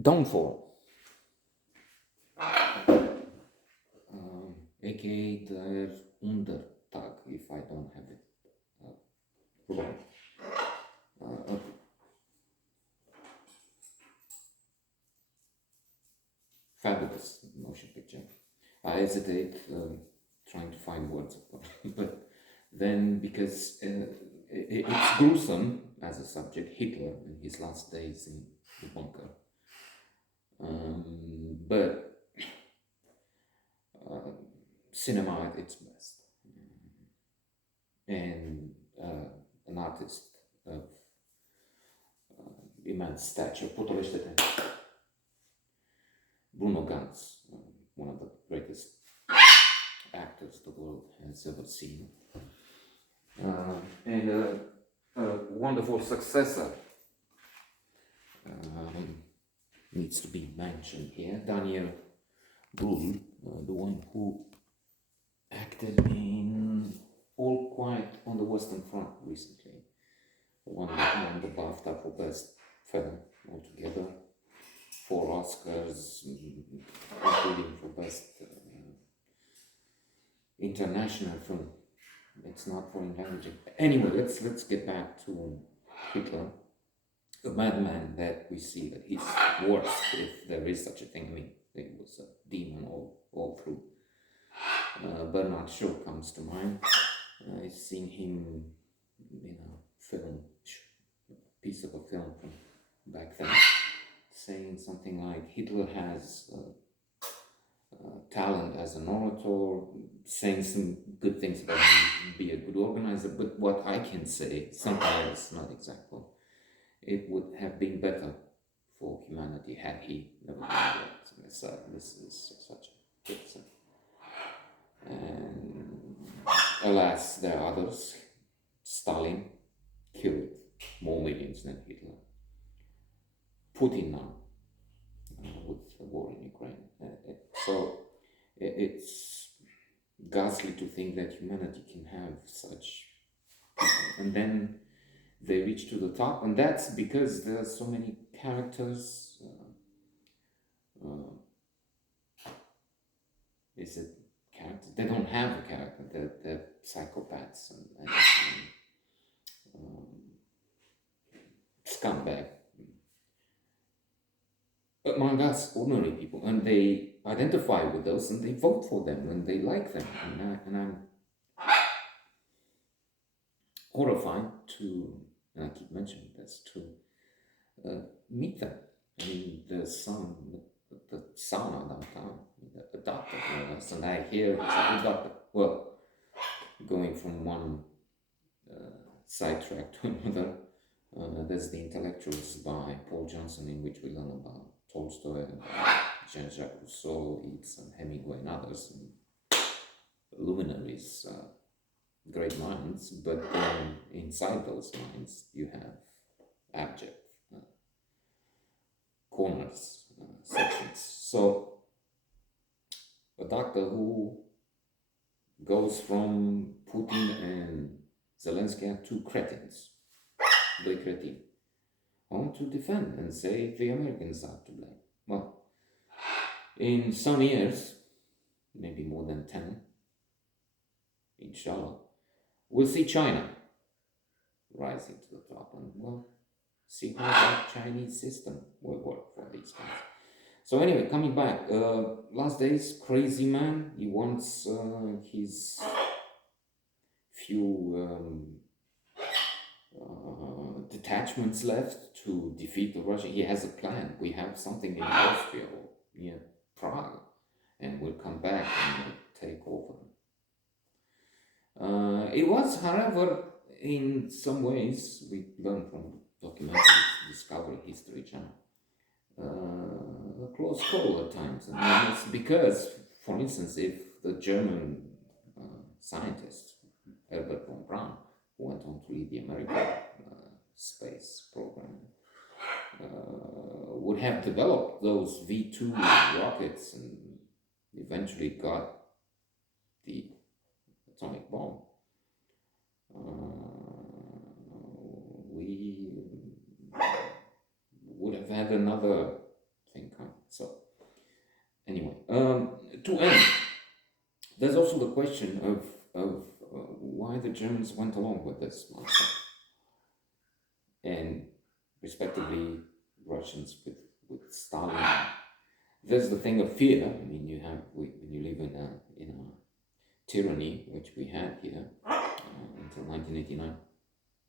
Downfall, aka der Untertag, if I don't have it wrong. A fabulous motion picture. I hesitate trying to find words, but then because it's gruesome as a subject, Hitler in his last days in the bunker. But cinema at its best, and an artist of immense stature. Potolește-te. Bruno Ganz, one of the greatest actors the world has ever seen, and a wonderful successor needs to be mentioned here. Daniel Brühl, the one who acted in All Quiet on the Western Front recently, won the BAFTA for Best Film altogether, 4 Oscars, including for Best International Film. It's not foreign language. Anyway, let's get back to Hitler, the madman that we see that he's worse, if there is such a thing. I mean, it was a demon all through. Bernard Shaw comes to mind. I've seen him in a film, piece of a film from back then, saying something like Hitler has talent as an orator, saying some good things about him, be a good organizer, but what I can say, something else, not exactly. It would have been better for humanity had he never been there. This is such a good thing. And alas, there are others. Stalin killed more millions than Hitler. Putin now, with the war in Ukraine. So it's ghastly to think that humanity can have such people. And then they reach to the top, and that's because there are so many characters. Is it character? They don't have a character. They're psychopaths and scumbag among us ordinary people, and they identify with those and they vote for them and they like them, and I'm horrified to, and I keep mentioning this, to meet them. I mean, there's some, the sauna downtown, the doctor, and I hear it's a good doctor. Well, going from one sidetrack to another, there's The Intellectuals by Paul Johnson, in which we learn about Tolstoy and Jean-Jacques Rousseau, Yeats, Hemingway, and others, and luminaries, great minds, but then inside those minds you have abject corners, sections. So a doctor who goes from Putin and Zelensky to cretins, the cretin, on to defend and say the Americans are to blame. Well, in some years, maybe more than 10, inshallah, we'll see China rising to the top, and we'll see how that Chinese system will work for these guys. So anyway, coming back, last days, crazy man, he wants his few detachments left to defeat the Russians. He has a plan. We have something in Austria or near Prague, and we'll come back and take over. It was, however, in some ways, we learned from documentaries, Discovery History Channel, a close call at times. And it's because, for instance, if the German scientist Herbert von Braun, who went on to lead the American space program, would have developed those V2 rockets and eventually got the atomic bomb, we would have had another think. So anyway, to end, there's also the question of why the Germans went along with this monster, and respectively Russians with Stalin. There's the thing of fear. I mean, when you live in a tyranny, which we had here until 1989.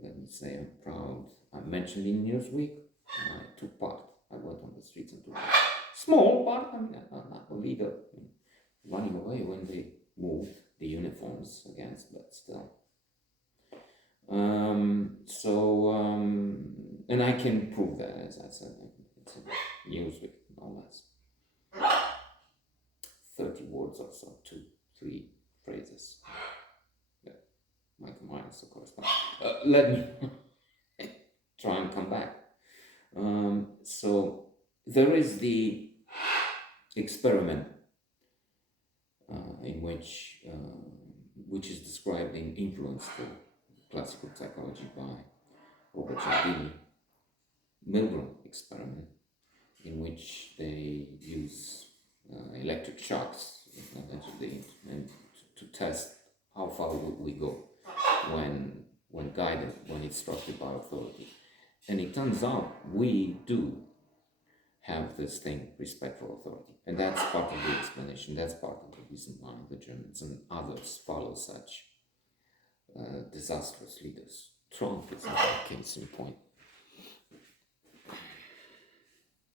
Let me say I'm proud. I mentioned in Newsweek. I took part. I went on the streets and took part. Small part. I mean, I'm not a leader. I mean, running away when they moved the uniforms against, but still. And I can prove that, as I said, it's in Newsweek, no less. 30 words or so, 2-3 phrases. Yeah, Michael Myers, of course. But let me try and come back. So there is the experiment in which is described in Influence for Classical Psychology by Robert Cialdini, Milgram experiment, in which they use electric shocks allegedly and to test how far would we go when guided, when instructed by authority. And it turns out we do have this thing, respect for authority. And that's part of the explanation, that's part of the reason why the Germans and others follow such disastrous leaders. Trump is a case in point.